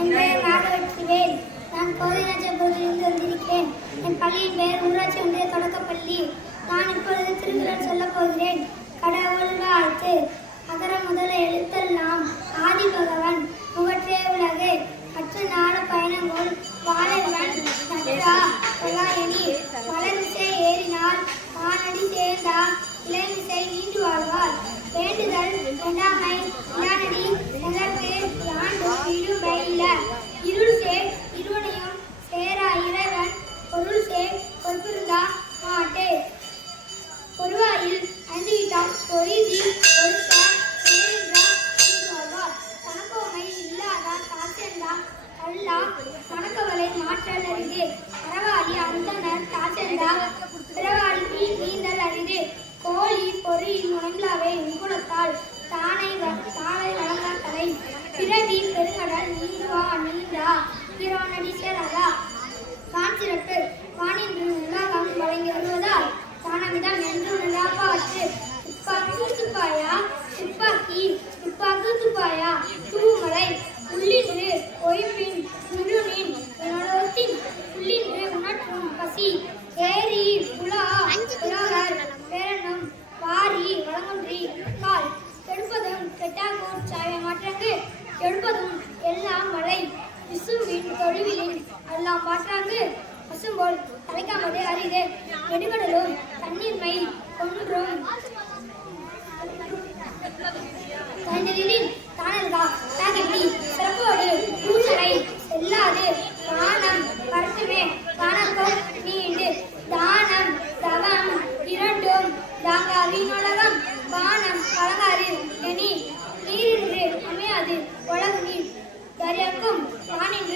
என் பெயர் நாகவெற்றிவேல் நான் கோதைராஜபுரத்திலிருந்து வந்திருக்கிறேன் என் பள்ளியின் பெயர் ஊராட்சி ஒன்றிய தொடக்கப்பள்ளி. நான் இப்பொழுது திருக்குறள் சொல்ல போகிறேன். கடவுள் வாழ்த்து. அகர முதல எழுத்தெல்லாம் ஆதி பகவன் முகற்றே உலகு. அற்ற நாட பயணங்கோள் வாழவன் நற்றா கொல்லாயணி மலர்மிசை ஏறினால் வானடி சேர்ந்தா இளமிசை நீண்டு வாழ்வார். வேண்டுதல் வேண்டாமை பொறுப்பிருந்தா மாட்டே. பொருவாயில் அஞ்சுவிட்டால் பொய்தி ஒருத்தார் தனக்கோமை இல்லாதார் காசெல்லா கல்லா கணக்கவலை மாற்றல் அரிது. அறவாளி அந்தனர் காசெல்லா பிறவாளி நீ நீந்தல் அரிது. கோழி பொறி முனைந்தாவே இங்குலத்தால் தானை தானை வழங்க தலை பிறவி பெருங்கடல் நீந்துவா நீந்தா. பிறவனடி சேராதா பட்டி பசி ஏரி புலா புலாகர் பேரணம் பாரி வளங்குன்றி கால் கெடுப்பதும் கெட்டாகூர் சாய மாற்றங்கு எடுப்பதும் எல்லாம் மலை விசுவின் தொழுவிலின் எல்லாம் மாற்றாங்கு. பசும்போல் தலைக்காமதே அறிது வெடிபடலும் தண்ணீர்மை கொன்றும். தண்ணீரில் தாங்கா வீணுலகம் வானம் பலகாரில் எனி நீரின்று அமையாது உலகு நீர் தரியக்கும் வானின்